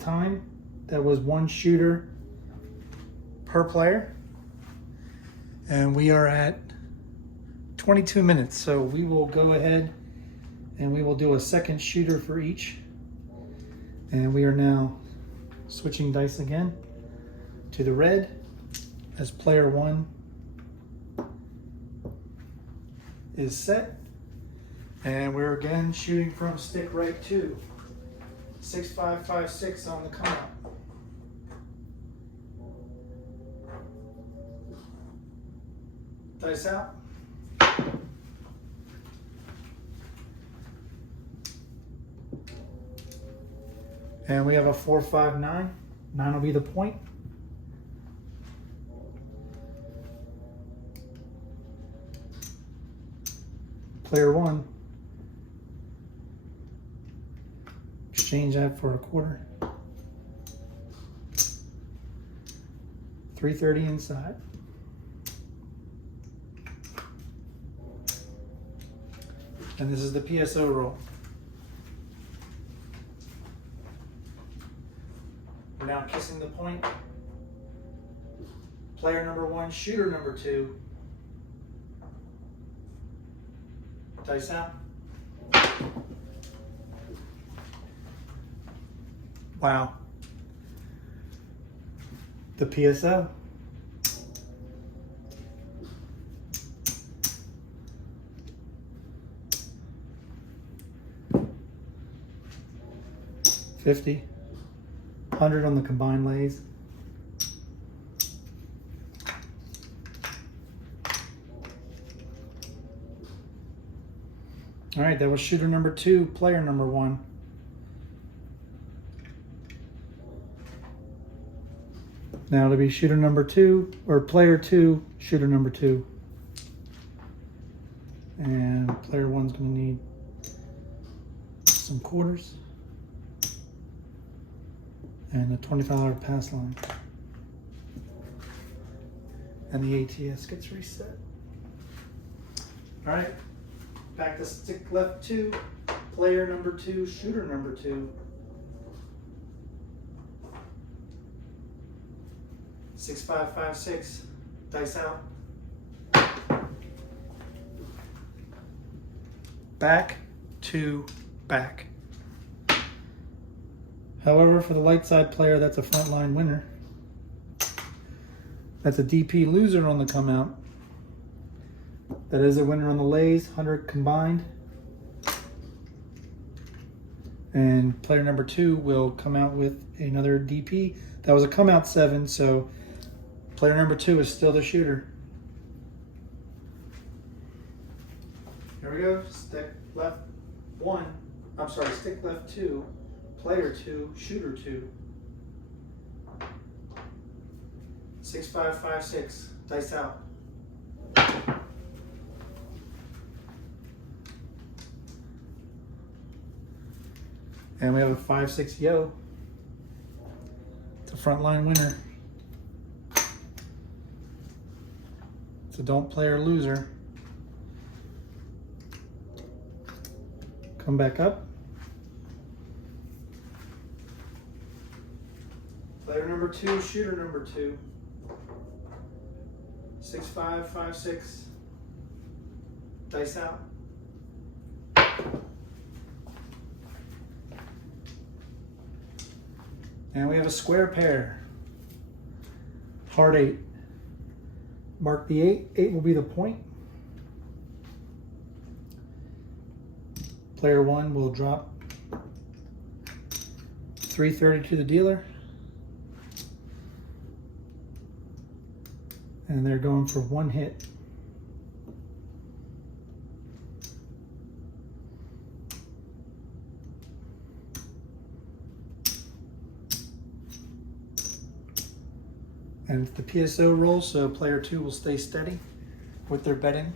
time, that was 1 shooter per player. And we are at 22 minutes. So we will go ahead and we will do a second shooter for each. And we are now switching dice again to the red as player 1 is set. And we're again shooting from stick right 2. 6, 5, 5, 6 on the come out. Dice out. And we have a 4, 5, 9. 9 will be the point. Player 1. Exchange that for a quarter. 330 inside. And this is the PSO roll. We're now kissing the point. Player number 1, shooter number 2. Dice out. Wow. The PSO. $50. 100 on the combined lays. All right, that was shooter number 2, player number 1. Now it'll be shooter number 2, or player 2, shooter number 2. And player 1's gonna need some quarters. And a $25 pass line. And the ATS gets reset. All right, back to stick left 2, player number 2, shooter number 2. 6, 5, 5, 6, dice out. Back to back. However, for the Lightside player, that's a frontline winner. That's a DP loser on the come out. That is a winner on the lays, 100 combined. And player number 2 will come out with another DP. That was a come out 7, so player number 2 is still the shooter. Here we go, stick left 1. I'm sorry, stick left 2. Player 2, shooter 2. 6, 5, 5, 6. Dice out. And we have a 5, 6 yo. It's a frontline winner. It's a don't play or loser. Come back up. Player number 2, shooter number 2. 6, 5, 5, 6. Dice out. And we have a square pair. Heart 8. Mark the 8. 8 will be the point. Player 1 will drop 330 to the dealer. And they're going for 1 hit. And it's the PSO roll, so player 2 will stay steady with their betting.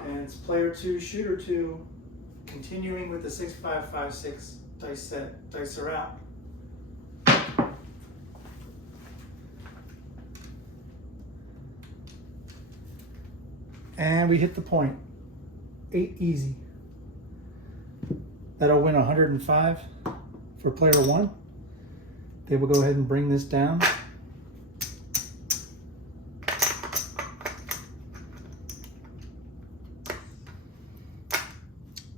And it's player 2, shooter 2, continuing with the 6, 5, 5, 6 dice set. Dice are out. And we hit the point. 8 easy. That'll win 105 for player 1. They will go ahead and bring this down.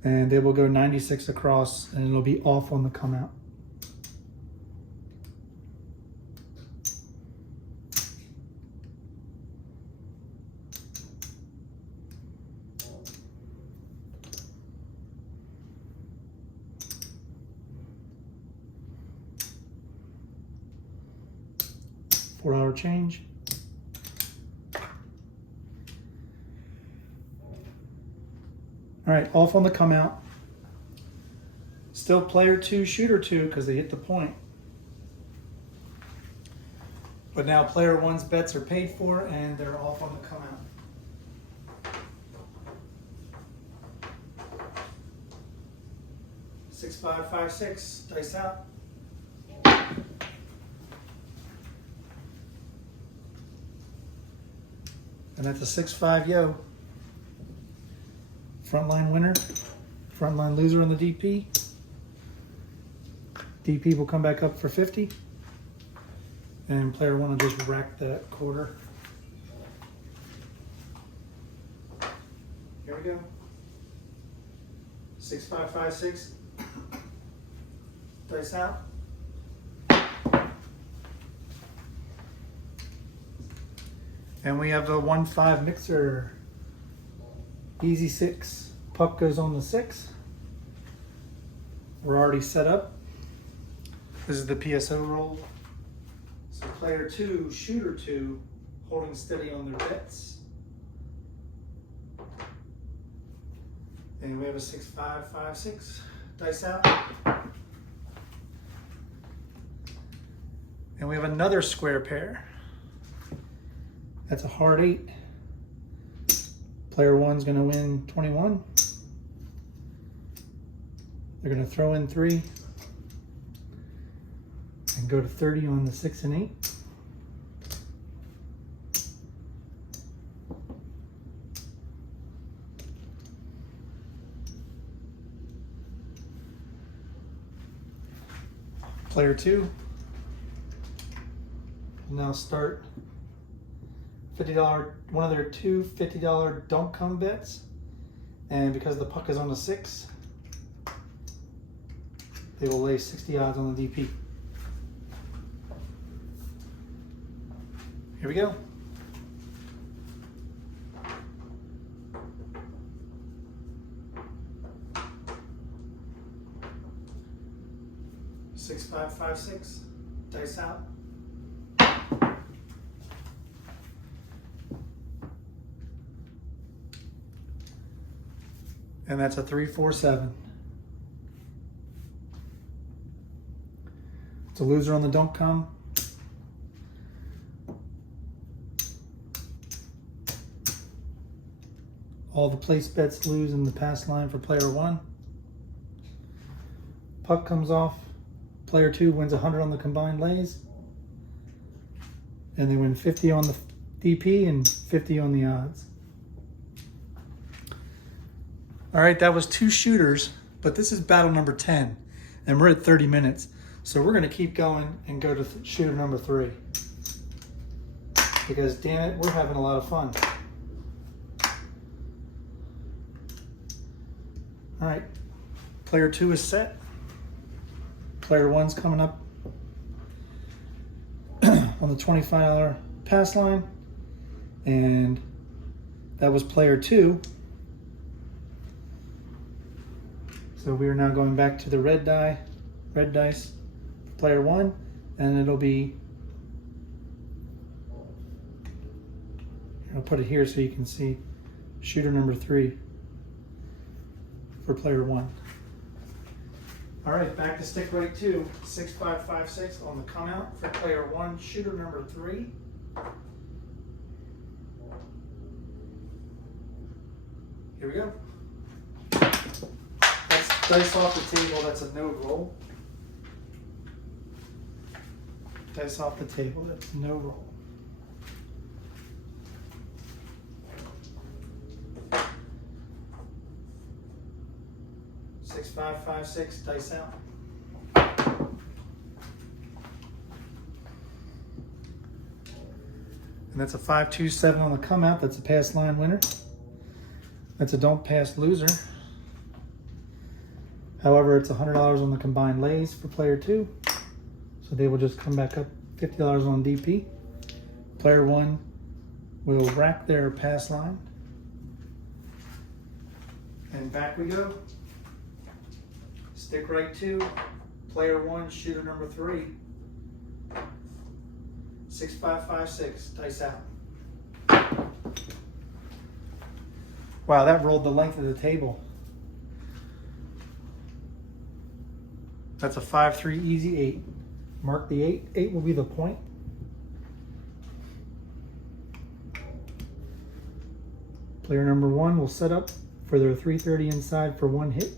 And they will go 96 across, and it'll be off on the come out. $4 change. All right, off on the come out. Still player 2, shooter 2, because they hit the point. But now player 1's bets are paid for and they're off on the come out. 6, 5, 5, 6, dice out. And that's a 6-5 yo. Frontline winner, frontline loser on the DP. DP will come back up for 50. And player 1 will just rack that quarter. Here we go. 6, 5, 5, 6. Dice out. And we have a 1-5 mixer. Easy 6. Puck goes on the 6. We're already set up. This is the PSO roll. So player 2, shooter 2, holding steady on their bets. And we have a 6, 5, 5, 6. Dice out. And we have another square pair. That's a hard 8. Player 1's going to win 21. They're going to throw in 3 and go to 30 on the 6 and 8. Player 2 will now start $50, one of their 2 $50 don't come bets. And because the puck is on the 6, they will lay 60 odds on the DP. Here we go. Six, 5, 5, 6. Dice out. And that's a 3, 4, 7. It's a loser on the don't come. All the place bets lose in the pass line for player 1. Puck comes off. Player 2 wins 100 on the combined lays. And they win 50 on the DP and 50 on the odds. All right, that was 2 shooters, but this is battle number 10, and we're at 30 minutes. So we're going to keep going and go to shooter number 3. Because, damn it, we're having a lot of fun. All right, player 2 is set. Player 1's coming up on the $25 pass line, and that was player 2. So we are now going back to the red dice for player 1, and it'll be, I'll put it here so you can see shooter number 3 for player 1. All right, back to stick right 2, 6, 5, 5, 6 on the come out for player 1, shooter number 3. Here we go. That's dice off the table, that's a no roll. Dice off the table, that's no roll. 6556, dice out. And that's a 527 on the come out. That's a pass line winner. That's a don't pass loser. However, it's $100 on the combined lays for player 2. So they will just come back up $50 on DP. Player 1 will rack their pass line. And back we go. Stick right 2. Player 1, shooter number 3. 6556, dice out. Wow, that rolled the length of the table. That's a 5-3 easy 8. Mark the 8. 8 will be the point. Player number 1 will set up for their 330 inside for 1 hit.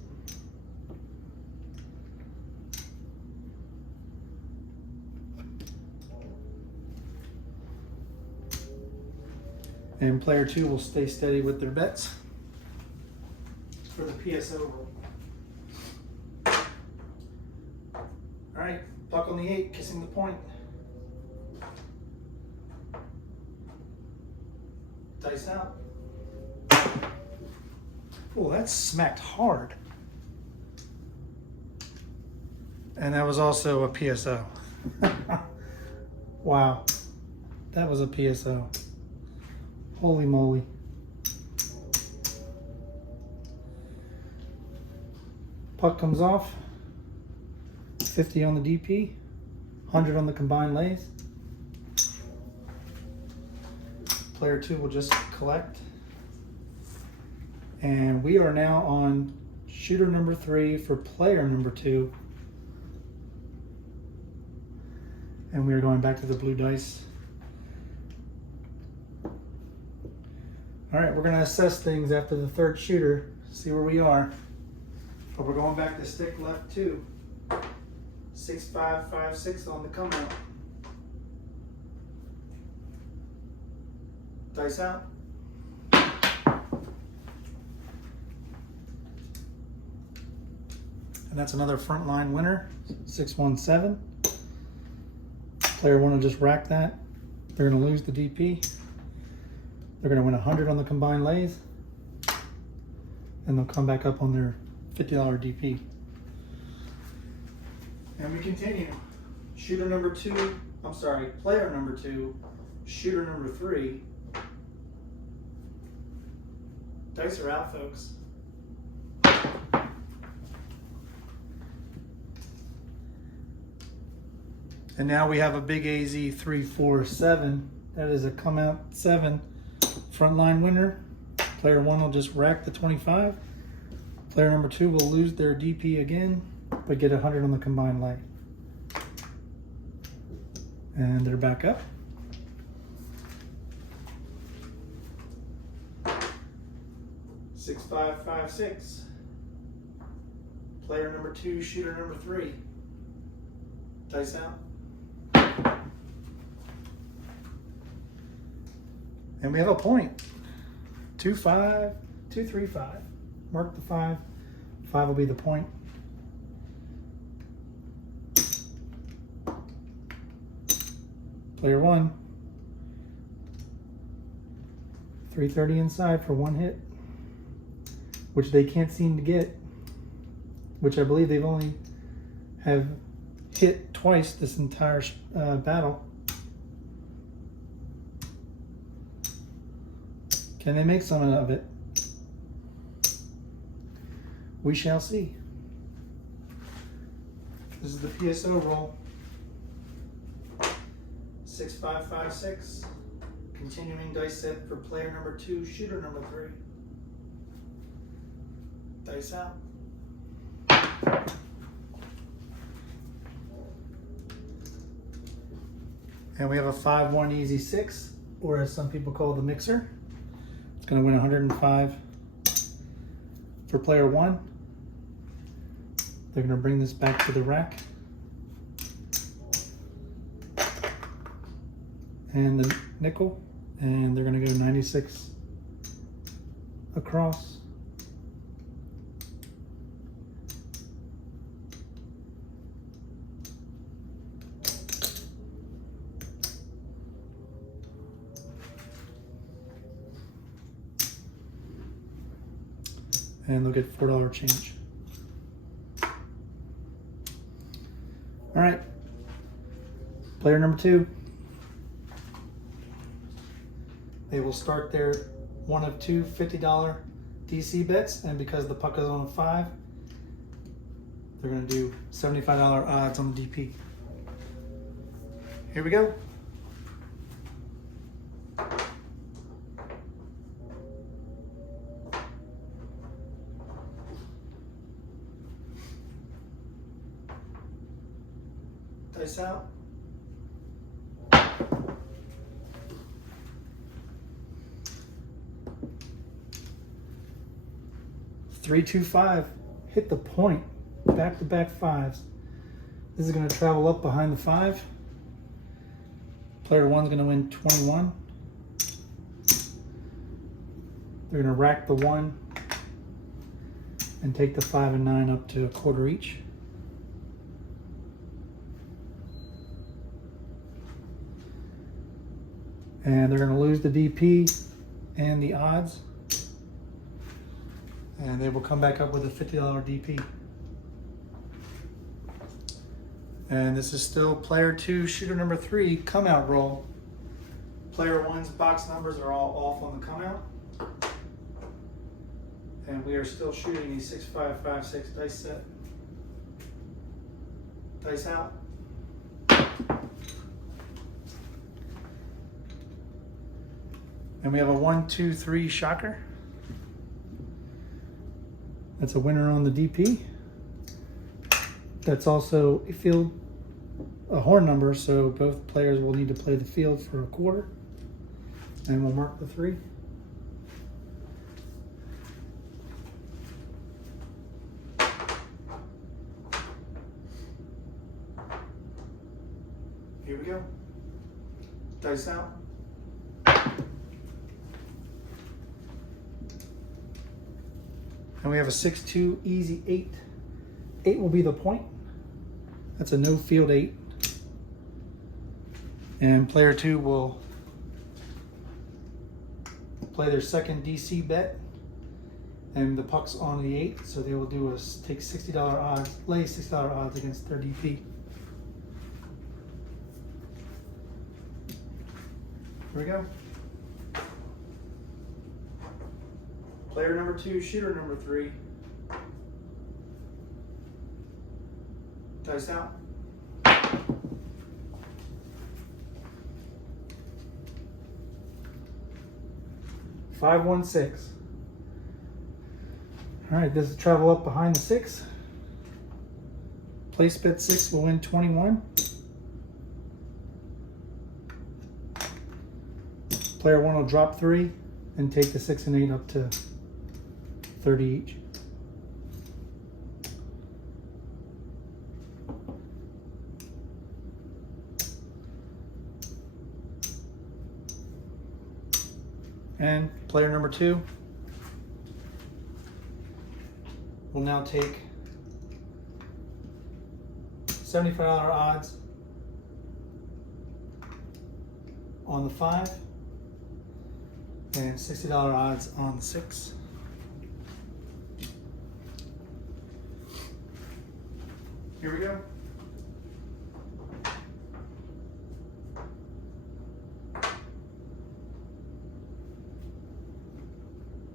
And player 2 will stay steady with their bets for the PSO roll. All right, puck on the 8, kissing the point. Dice out. Oh, that smacked hard. And that was also a PSO. Wow, that was a PSO. Holy moly. Puck comes off. 50 on the DP. 100 on the combined lays. Player 2 will just collect. And we are now on shooter number 3 for player number 2. And we are going back to the blue dice. All right, we're going to assess things after the third shooter, see where we are. But we're going back to stick left 2. 6556 on the come out. Dice out. And that's another front line winner, 617. Player 1 will just rack that. They're going to lose the DP. They're going to win 100 on the combined lays, and they'll come back up on their $50 DP. And we continue. Shooter number 2, I'm sorry, player number 2, shooter number 3. Dice are out, folks. And now we have a big AZ 347. That is a come out 7. Frontline winner. Player 1 will just rack the 25. Player number 2 will lose their DP again, but get 100 on the combined leg. And they're back up. Six, 5, 5, 6. Player number 2, shooter number 3. Dice out. And we have a point. 2, 5, 2, 3, 5. Mark the 5. 5 will be the point. Player 1. 330 inside for 1 hit, which they can't seem to get, which I believe they've only have hit twice this entire battle. Can they make something of it? We shall see. This is the PSO roll. 6, 5, 5, 6. Continuing dice set for player number 2, shooter number 3. Dice out. And we have a 5-1 easy 6, or as some people call the mixer. It's going to win 105 for player 1. They're going to bring this back to the rack. And the nickel. And they're going to go 96 across. and they'll get $4 change. All right, player number 2. They will start their one of two $50 DC bets, and because the puck is on a 5, they're going to do $75 odds on the DP. Here we go. Dice out. Three, 2, 5. Hit the point. Back-to-back 5s. This is going to travel up behind the 5. Player 1's going to win 21. They're going to rack the 1 and take the 5 and 9 up to a quarter each. And they're going to lose the DP and the odds. And they will come back up with a $50 DP. And this is still player 2, shooter number 3, come out roll. Player 1's box numbers are all off on the come out. And we are still shooting a 6-5-5-6 dice set. Dice out. And we have a 1, 2, 3 shocker. That's a winner on the DP. That's also a horn number, so both players will need to play the field for a quarter. And we'll mark the 3. Here we go. Dice out. And we have a 6-2 easy 8. 8 will be the point. That's a no field 8. And player 2 will play their second DC bet. And the puck's on the 8, so they will take $60 odds, lay $60 odds against their DP. Here we go. Player number 2, shooter number 3. Dice out. Five, 1, 6. All right, this is travel up behind the 6. Place bet 6 will win 21. Player 1 will drop 3 and take the 6 and 8 up to 30 each. And player number 2 will now take $75 odds on the 5 and $60 odds on the 6. Here we go.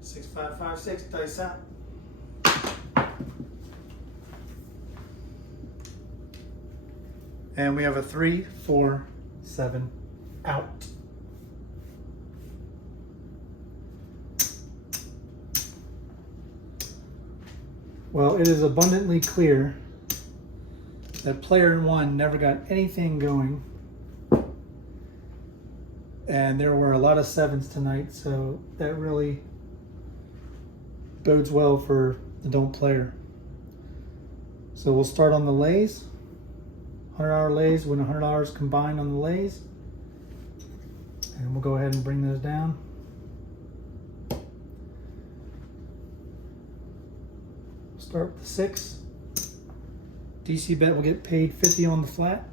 Six, 5, 5, 6. Dice out. And we have a 3, 4, 7 out. Well, it is abundantly clear that player 1 never got anything going. And there were a lot of 7s tonight, so that really bodes well for the don't player. So we'll start on the lays. $100 lays, win $100 combined on the lays. And we'll go ahead and bring those down. Start with the 6. DC bet will get paid 50 on the flat,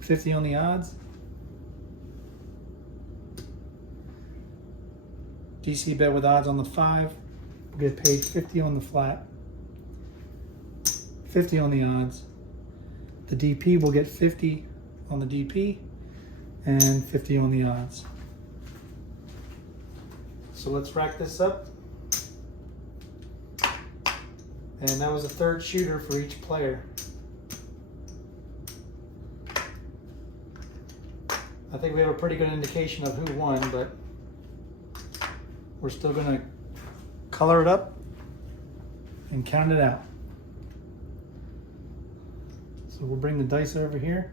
50 on the odds. DC bet with odds on the 5 will get paid 50 on the flat, 50 on the odds. The DP will get 50 on the DP and 50 on the odds. So let's rack this up. And that was a third shooter for each player. I think we have a pretty good indication of who won, but we're still gonna color it up and count it out. So we'll bring the dice over here.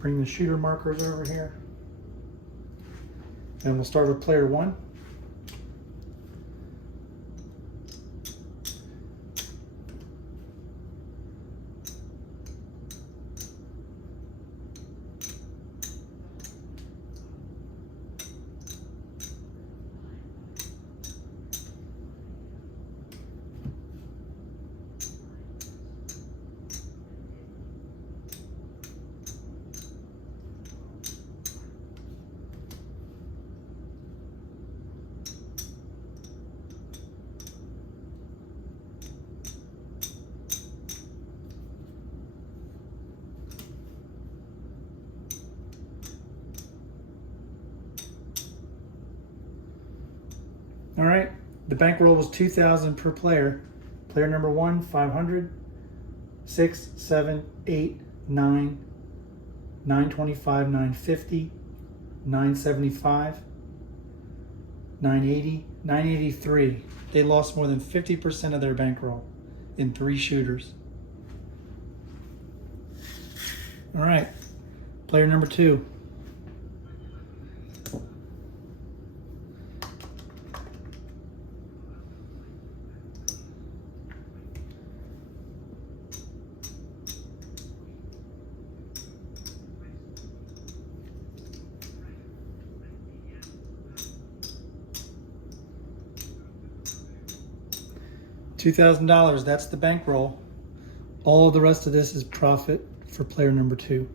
Bring the shooter markers over here. And we'll start with player 1. All right, the bankroll was $2,000 per player. Player number 1, 500, 6, 7, 8, 9, 925, 950, 975, 980, 983. They lost more than 50% of their bankroll in 3 shooters. All right, player number 2. $2,000, that's the bankroll. All of the rest of this is profit for player number 2.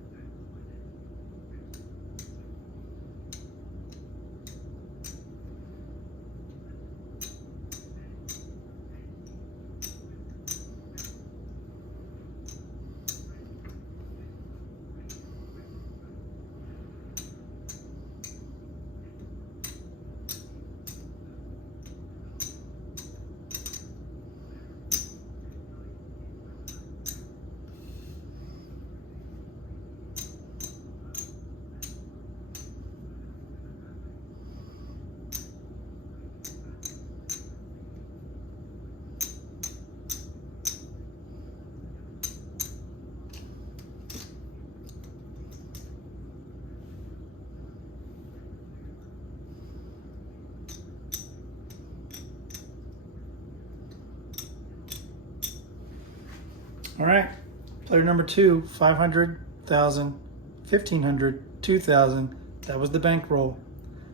All right, player number 2, 500, 1,000, 1,500, 2,000. That was the bankroll.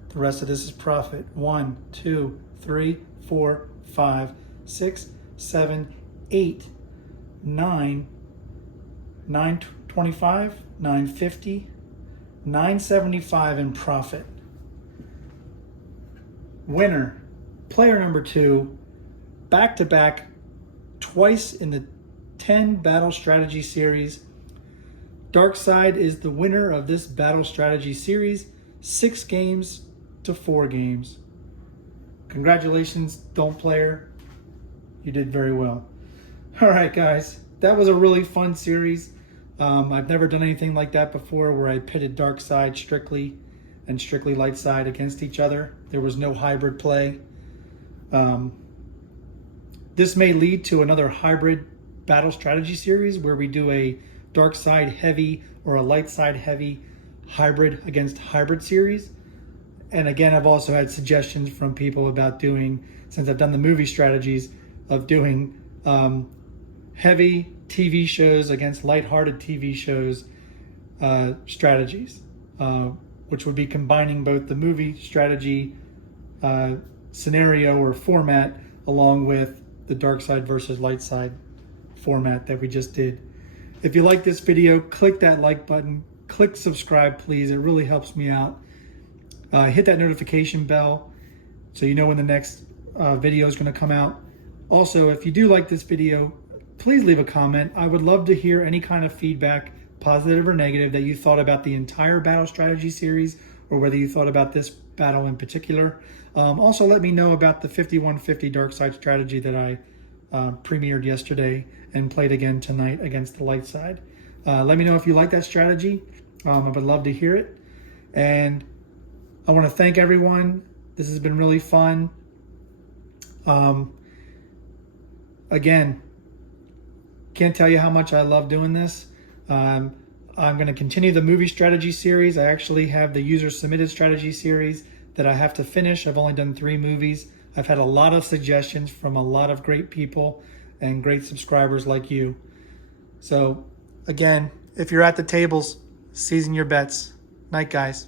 The rest of this is profit. 1, 2, 3, 4, 5, 6, 7, 8, 9, 925, 950, 975 in profit. Winner, player number 2, back-to-back, twice in the 10 Battle Strategy Series. Darkside is the winner of this Battle Strategy Series, 6 games to 4 games. Congratulations, Don't Player. You did very well. All right, guys, that was a really fun series. I've never done anything like that before where I pitted Darkside strictly and strictly Lightside against each other. There was no hybrid play. This may lead to another hybrid Battle Strategy Series where we do a Darkside heavy or a Lightside heavy hybrid against hybrid series. And again, I've also had suggestions from people about doing, since I've done the movie strategies, of doing heavy TV shows against lighthearted TV shows strategies, which would be combining both the movie strategy scenario or format along with the Darkside versus Lightside format that we just did. If you like this video, click that like button, click subscribe please, it really helps me out. Hit that notification bell so you know when the next video is going to come out. Also, if you do like this video, please leave a comment. I would love to hear any kind of feedback, positive or negative, that you thought about the entire battle strategy series, or whether you thought about this battle in particular. Also, let me know about the 5150 Darkside strategy that I premiered yesterday and played again tonight against the Lightside. Let me know if you like that strategy. I would love to hear it. And I want to thank everyone. This has been really fun. Again, can't tell you how much I love doing this. I'm going to continue the movie strategy series. I actually have the user submitted strategy series that I have to finish. I've only done 3 movies. I've had a lot of suggestions from a lot of great people and great subscribers like you. So again, if you're at the tables, season your bets. Night, guys.